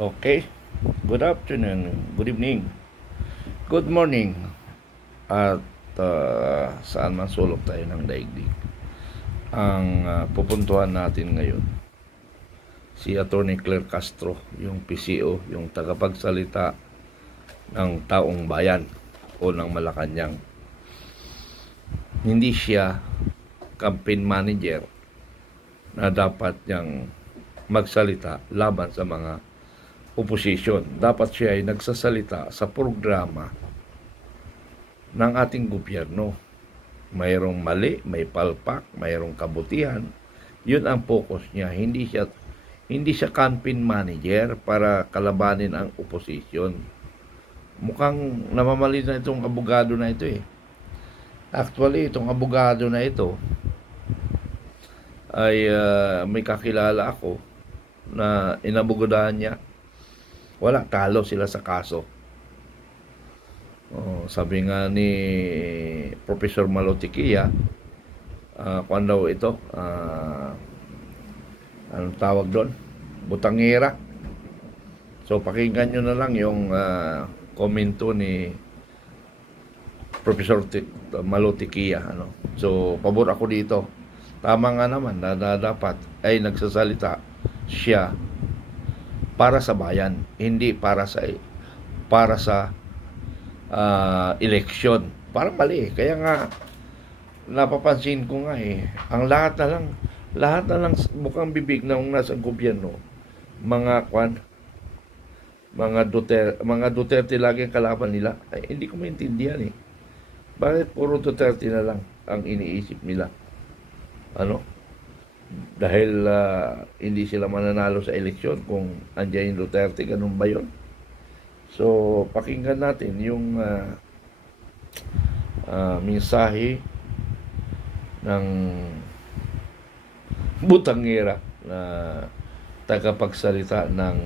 Okay. Good afternoon. Good evening. Good morning. At saan man sulok tayo ng daigdig. Ang pupuntuhan natin ngayon, si Attorney Claire Castro, yung PCO, yung tagapagsalita ng taong bayan o ng Malacanang. Hindi siya campaign manager na dapat niyang magsalita laban sa mga opposition. Dapat siya ay nagsasalita sa programa ng ating gobyerno. Mayroong mali, may palpak, mayroong kabutihan. Yun ang focus niya. Hindi siya campaign manager para kalabanin ang opposition. Mukhang namamali na itong abogado na ito eh. Actually, itong abogado na ito ay may kakilala ako na inabugodahan niya. Wala, talo sila sa kaso. Sabi nga ni Professor Malotikia, kung daw ito, anong tawag doon? Butangira. So, pakinggan nyo na lang yung komento ni Professor Malotikia. So, pabor ako dito. Tama nga naman na dapat ay nagsasalita siya para sa bayan, hindi para sa eleksyon. Parang mali. Kaya nga napapansin ko nga ang lahat na lang mukhang bibig ng nasa gobyerno, mga Duterte lagi ang kalaban nila. Ay, hindi ko maintindihan Bakit puro Duterte na lang ang iniisip nila? Dahil hindi sila mananalo sa eleksyon kung andiyan yung Duterte, ganun ba yun? So, pakinggan natin yung mensahe ng Butangira na tagapagsalita ng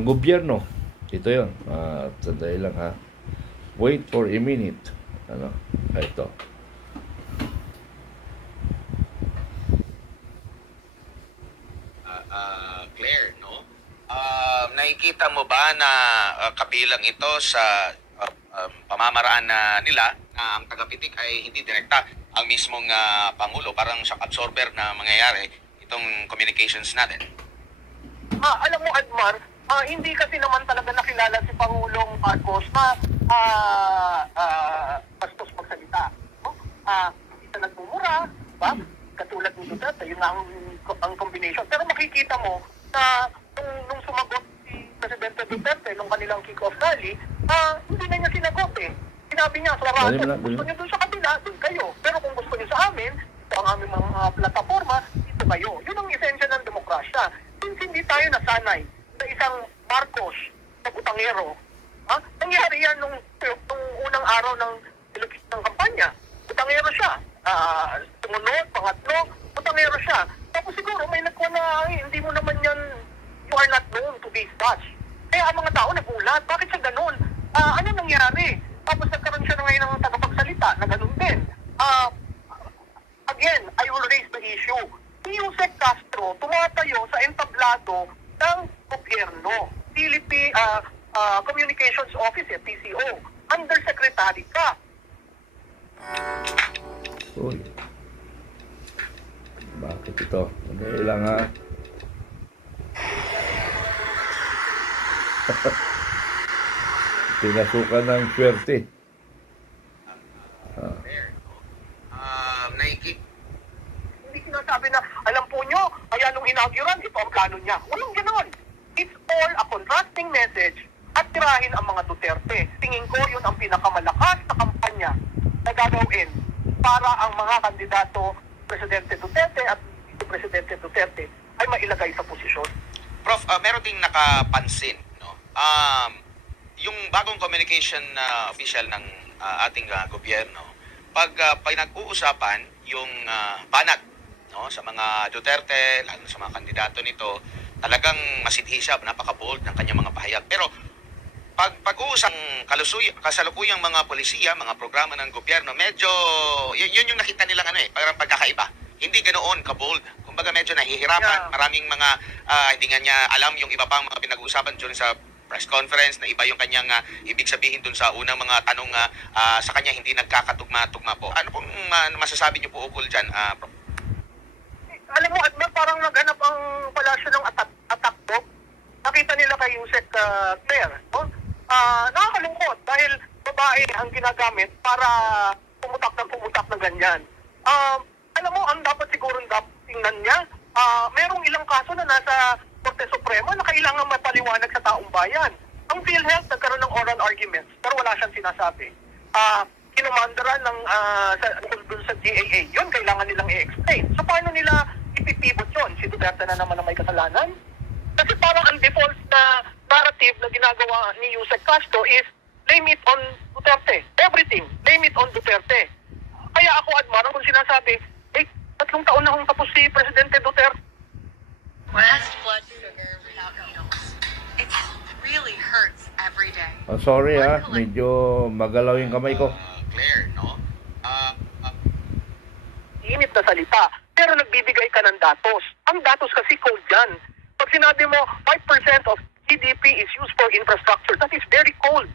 gobyerno. Ito yun. Sandali lang ha. Wait for a minute. Ito. Claire, no? Nakikita mo ba na kabilang ito sa pamamaraan nila na ang tagapitik ay hindi direkta ang mismong Pangulo, parang shock absorber na mangyayari itong communications natin? Alam mo, Admar, hindi kasi naman talaga nakilala si Pangulong Marcos na bastos magsalita. No? Hindi siya nagmumura, ba? Katulad ni Duterte, yun ang combination. Pero makikita mo na nung sumagot si Presidente Duterte nung kanilang kick-off rally, hindi na niya sinagot Sinabi niya, kung gusto niyo dun sa kabila, dun kayo. Pero kung gusto niyo sa amin, ito ang aming mga plataforma, dito kayo. Yun ang esensya ng demokrasya. Since hindi tayo nasanay sa isang Marcos na butangero, nangyari yan nung unang araw ng kampanya. Butangero siya. Sumunod, pangatlo, butangero siya. Tapos siguro may nagkuha na, hindi mo naman yan, you are not known to be such. Kaya ang mga tao nagulat, bakit siya ganun? Ano nangyari? Tapos nagkaroon siya na ngayon ng tagapagsalita na ganun din. Again, I will raise the issue. Si Yusek Castro tumatayo sa entablado ng gobyerno. Philippine Communications Office, PCO. Undersecretary ka. Uy. Bakit ito? Madali lang ha. Pinasukan ng swerte. Hindi sinasabi na, alam po nyo, kaya nung inauguran, ito ang plano niya. Walang ganon. It's all a contrasting message at tirahin ang mga Duterte. Tingin ko yun ang pinakamalakas na kampanya na gagawin para ang mga kandidato Presidente Duterte at Presidente Duterte ay mailagay sa posisyon. Prof, meron ding nakapansin, no? Yung bagong communication official ng ating gobyerno, pag pinag-uusapan yung banat, no, sa mga Duterte, lalo sa mga kandidato nito, talagang masidhi siya, napaka-bold ng kanyang mga pahayag. Pero pag-uusang kasalukuyang mga polisiya, mga programa ng gobyerno, medyo yun yung nakita nilang parang pagkakaiba. Hindi ganoon ka-bold. Kumbaga medyo nahihirapan. Yeah. Maraming mga hindi nga niya alam yung iba pang mga pinag-uusapan during sa press conference na iba yung kanyang ibig sabihin dun sa unang mga tanong sa kanya hindi nagkakatugma-tugma po. Ano pong masasabi niyo po ukol dyan, Prof? Alam mo, Adman, parang naghanap ang palasyo ng attack dog. Nakita nila kay Yusek Claire. No? Nakakalungkot dahil babae ang ginagamit para pumutak ng ganyan. Alam mo, ang dapat siguro tingnan niya, merong ilang kaso na nasa Korte Suprema na kailangan mapaliwanag sa taong bayan. Ang PhilHealth nagkaroon ng oral arguments pero wala siyang sinasabi. Kinumandaran ng sa GAA, yun kailangan nilang i-explain. So paano nila ipipivot yun? Si Duterte na naman ang may kasalanan? Kasi parang ang default na narrative na ginagawa ni Yusek Castro is blame it on Duterte. Everything, blame it on Duterte. Kaya ako, Admar, kung sinasabi, 3 taon na kung tapos si Presidente Duterte. Breast blood sugar without needles. It really hurts every day. Sorry medyo magalaw yung kamay ko. Claire, no? Init na salita, pero nagbibigay ka ng datos. Ang datos kasi cold dyan. Pag sinabi mo, 5% of GDP is used for infrastructure, that is very cold.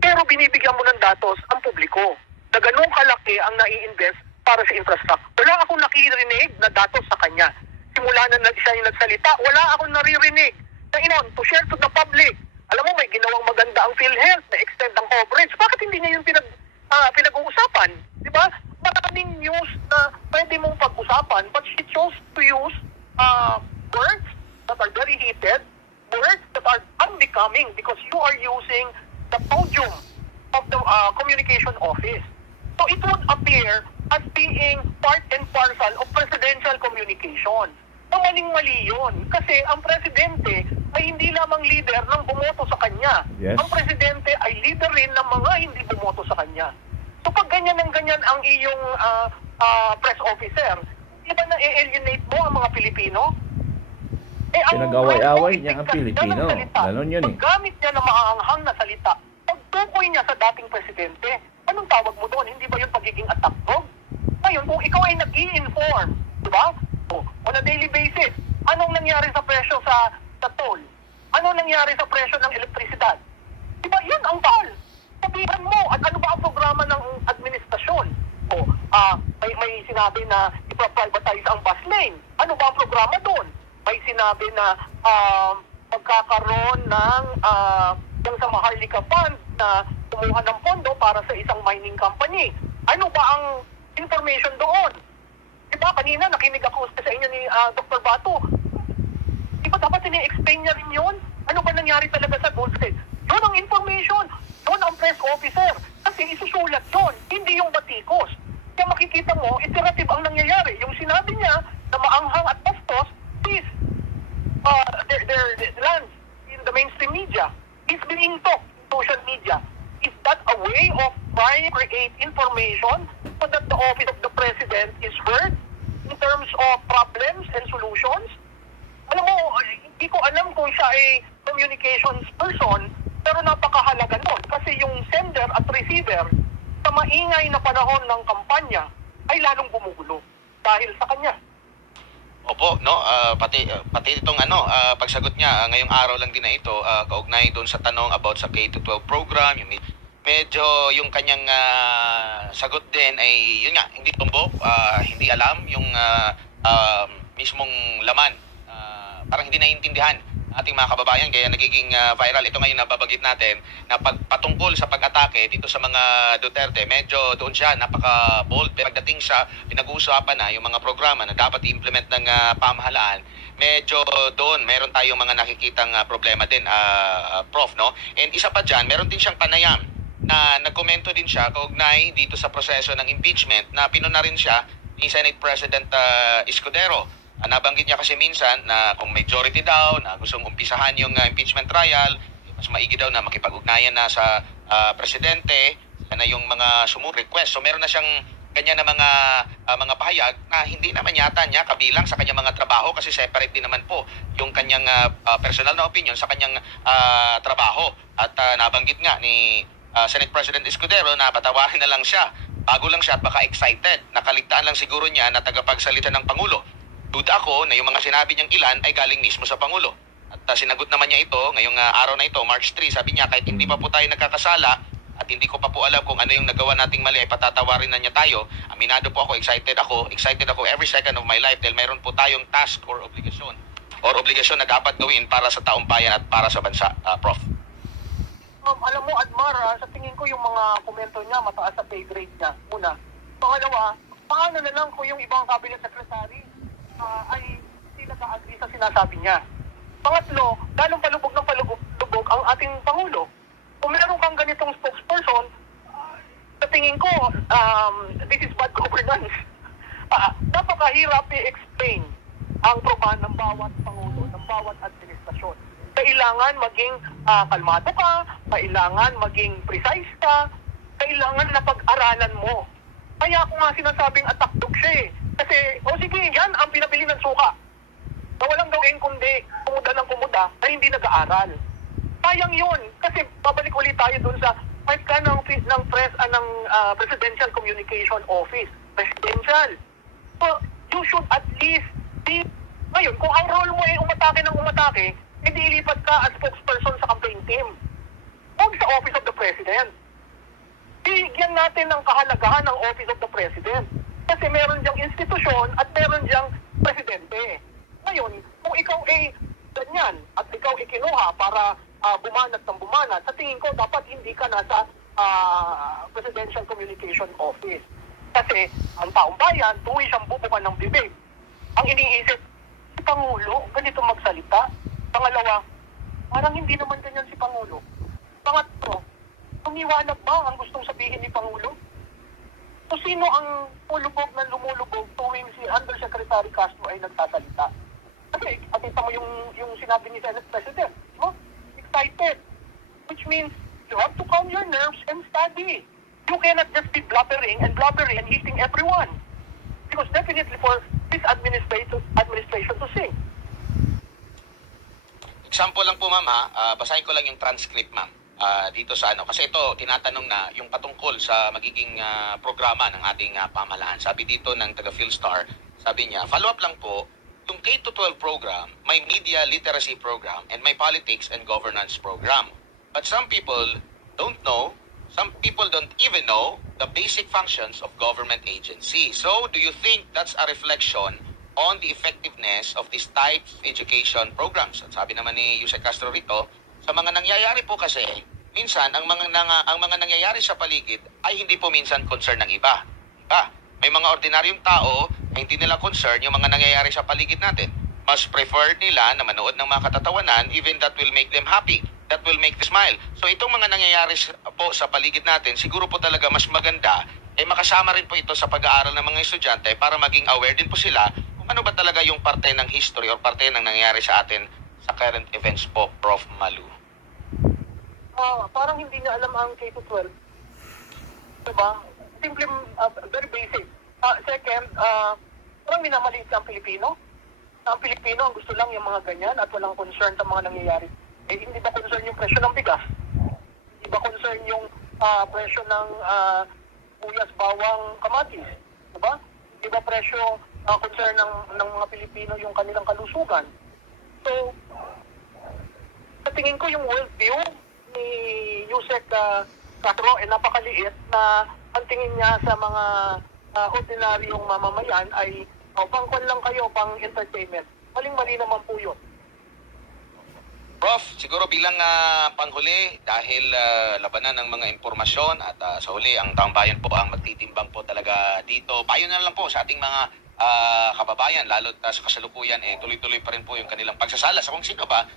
Pero binibigyan mo ng datos ang publiko na ganun kalaki ang nai-invest para sa infrastructure. Wala akong nakirinig na datos sa kanya. Simula na siya yung nagsalita, wala akong naririnig na to share to the public. Alam mo, may ginawang maganda ang PhilHealth na extend ang coverage. Bakit hindi niya yung pinag-uusapan? Di ba? Maraming news na pwede mong pag-usapan, but she chose to use words that are very heated, words that are unbecoming because you are using the podium of the communication office. So it would appear as being part and parcel of presidential communication. So maling-mali yun. Kasi ang presidente ay hindi lamang leader ng bumoto sa kanya. Yes. Ang presidente ay leader rin ng mga hindi bumoto sa kanya. So pag ganyan ng ganyan ang iyong press officer, di ba na-alienate mo ang mga Pilipino? Pinag-away-away niya ang Pilipino. Ganon yun Paggamit niya ng maaanghang na salita, pagtukoy niya sa dating presidente, anong tawag mo doon? Hindi ba yung pagiging attack dog? Ngayon, kung ikaw ay nag-i-inform, di ba? On a daily basis, anong nangyari sa presyo sa toll? Anong nangyari sa presyo ng elektrisidad? Di ba, yun ang tal. Sabihan mo, at ano ba ang programa ng administrasyon? May sinabi na ipa-privatize ang bus lane. Ano ba ang programa doon? May sinabi na magkakaroon ng yung sa Maharlika Fund na kumuha ng pondo para sa isang mining company. Ano ba ang information doon? Diba, kanina nakinig ako sa inyo ni Dr. Bato. Diba dapat ini-explain niya rin yun? Ano ba nangyari talaga sa Goldstein? Yun ang information. Yun ang press officer. Kasi isusulat yun, hindi yung batikos. Kaya makikita mo, iterative ang nangyayari. Yung sinabi niya na maanghang at bastos is their lands in the mainstream media is being talked in social media. Is that a way of trying to create information so that the office of the president is heard in terms of problems and solutions? Alam mo, hindi ko alam kung siya ay communications person, pero napakahalaga nun. Kasi yung sender at receiver sa maingay na panahon ng kampanya ay lalong gumugulo dahil sa kanya. Opo, no, pati itong pagsagot niya ngayong araw lang din na ito, kaugnay doon sa tanong about sa K-12 program, yung medyo yung kanyang sagot din ay yun nga, hindi tumbok, hindi alam yung mismong laman, parang hindi naiintindihan ating mga kababayan, kaya nagiging viral ito ngayon na babagit natin na patungkol sa pag-atake dito sa mga Duterte. Medyo doon siya napaka-bold, pero pagdating sa pinag-uusapan na yung mga programa na dapat i-implement ng pamahalaan, medyo doon meron tayong mga nakikitang problema din, Prof, no? And isa pa dyan, meron din siyang panayam na nagkomento din siya kaugnay dito sa proseso ng impeachment na pinuna rin siya ni Senate President Escudero. Nabanggit niya kasi minsan na kung majority daw na gustong umpisahan yung impeachment trial, mas maigi daw na makipag-ugnayan na sa presidente na yung mga request. So meron na siyang kanya na mga pahayag na hindi naman yata niya kabilang sa kanyang mga trabaho kasi separate din naman po yung kanyang personal na opinion sa kanyang trabaho. At nabanggit nga ni Senate President Escudero na patawarin na lang siya. Bago lang siya at baka excited. Nakaligtaan lang siguro niya na tagapagsalita ng Pangulo. Duda ako na yung mga sinabi niyang ilan ay galing mismo sa Pangulo. At sinagot naman niya ito ngayong araw na ito, March 3. Sabi niya kahit hindi pa po tayo nagkakasala, at hindi ko pa po alam kung ano yung nagawa nating mali ay patatawarin na niya tayo. Aminado po ako, excited ako every second of my life dahil mayroon po tayong task or obligasyon na dapat gawin para sa taong bayan at para sa bansa, Prof. Alam mo, Admar, sa tingin ko yung mga komento niya, mataas sa pay grade niya. Una. Pangalawa, paano na lang kung yung ibang cabinet secretary ay hindi nag-agree sa sinasabi niya? Pangatlo, lalong palubog ng palubog ang ating Pangulo. Kung meron kang ganitong spokesperson, sa tingin ko, this is bad governance. Napakahirap i-explain ang proban ng bawat Pangulo, ng bawat administrasyon. Kailangan maging kalmado ka, kailangan maging precise ka, kailangan na pag-aralan mo. Kaya ako nga sinasabing atakdog siya eh. Kasi, sige, yan ang pinabili ng suka. Na walang gawin kundi kumuda ng kumuda na hindi nag-aaral. Sayang yun. Kasi babalik ulit tayo dun sa kahit ka ng Presidential Communication Office. Presidential. So, you should at least be... Ngayon, kung ang role mo ay umatake ng umatake, hindi ilipat ka as spokesperson sa campaign team. Huwag sa Office of the President. Bigyan natin ng kahalagahan ng Office of the President. Kasi meron diyang institusyon at meron diyang presidente. Ngayon, kung ikaw ay ganyan at ikaw ay kinuha para bumanat ng bumanat, sa tingin ko dapat hindi ka nasa Presidential Communication Office. Kasi ang taong bayan, tuwi siyang bubukan ng bibig. Ang iniisip, si Pangulo, ganito magsalita. Pangalawa, parang hindi naman ganyan si Pangulo. Pangatlo, tumiwanag ba ang gustong sabihin ni Pangulo? So sino ang lumulubog tuwing si Undersecretary Castro ay nagsasalita? Kasi atita mo yung sinabi ni Senate President, no? Excited. Which means you have to calm your nerves and study. You cannot just be blubbering and hitting everyone. Because definitely for this administration to sing. Example lang po, ma'am, basahin ko lang yung transcript, ma'am. Dito sa kasi ito tinatanong na yung patungkol sa magiging programa ng ating pamahalaan. Sabi dito ng taga Philstar, sabi niya, follow up lang po, yung K-12 program, may media literacy program and may politics and governance program. But some people don't know, some people don't even know the basic functions of government agency. So, do you think that's a reflection on the effectiveness of these types of education programs? At sabi naman ni Yusek Castro rito, sa mga nangyayari po kasi, minsan ang mga nangyayari sa paligid ay hindi po minsan concern ng iba. May mga ordinaryong tao na hindi nila concern yung mga nangyayari sa paligid natin. Mas preferred nila na manood ng mga katatawanan, even that will make them happy. That will make them smile. So itong mga nangyayari po sa paligid natin, siguro po talaga mas maganda, makasama rin po ito sa pag-aaral ng mga estudyante para maging aware din po sila kung ano ba talaga yung parte ng history or parte ng nangyayari sa atin sa current events po, Prof. Malu. Parang hindi niya alam ang K-12. Diba? Simple, very basic. Second, parang minamaliit ang Pilipino. Ang Pilipino, ang gusto lang yung mga ganyan at walang concern sa mga nangyayari. Hindi ba concern yung presyo ng bigas? Hindi ba concern yung presyo ng uyas, bawang, kamatis? Diba? Hindi ba presyo, concern ng mga Pilipino yung kanilang kalusugan? So, sa tingin ko yung worldview ni Yusek Castro ay napakaliit na ang tingin niya sa mga ordinaryong mamamayan ay pangkon lang kayo, pang entertainment. Maling-mali naman po yun. Prof, siguro bilang panghuli, dahil labanan ng mga impormasyon at sa huli ang taong bayan po ang magtitimbang po talaga dito. Payo na lang po sa ating mga kababayan, lalo sa kasalukuyan, tuloy-tuloy pa rin po yung kanilang pagsasala sa kung sino ba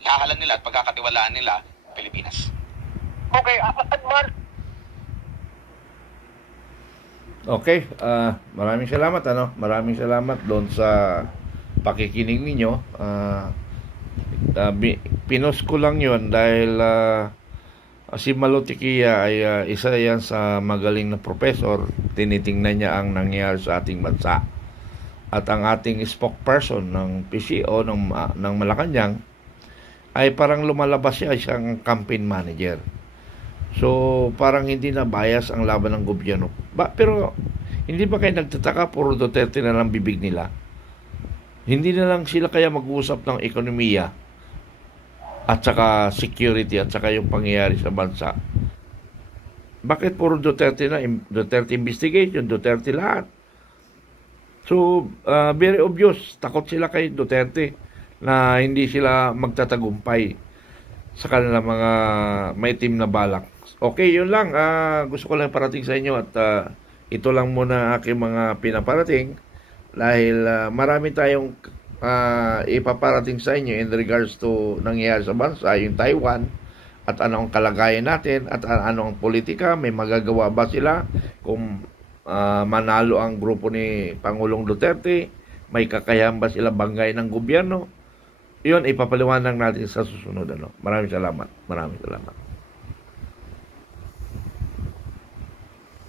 yung ihahalan nila at pagkakatiwalaan nila Pilipinas. Okay, Admar. Okay, maraming salamat Maraming salamat doon sa pakikinig ninyo. Pinost ko lang 'yon dahil Si Malotikia ay isa yan sa magaling na professor. Tinitingnan niya ang nangyayari sa ating bansa. At ang ating spokesperson ng PCO ng Malacanang ay parang lumalabas siya isang campaign manager. So, parang hindi na bias ang laban ng gobyerno. Pero, hindi ba kayo nagtataka puro Duterte na lang bibig nila? Hindi na lang sila kaya mag-uusap ng ekonomiya at saka security at saka yung pangyayari sa bansa. Bakit puro Duterte na? Duterte investigation, Duterte lahat. So, very obvious, takot sila kay Duterte na hindi sila magtatagumpay sa kanilang mga maitim na balak. Okay, yun lang. Gusto ko lang parating sa inyo at ito lang muna aking mga pinaparating dahil marami tayong ipaparating sa inyo in regards to nangyayari sa bansa, yung Taiwan, at ano ang kalagayan natin, at ano ang politika, may magagawa ba sila kung manalo ang grupo ni Pangulong Duterte, may kakayahan ba sila banggay ng gobyerno. Yun, ipapaliwanag natin sa susunod. Maraming salamat.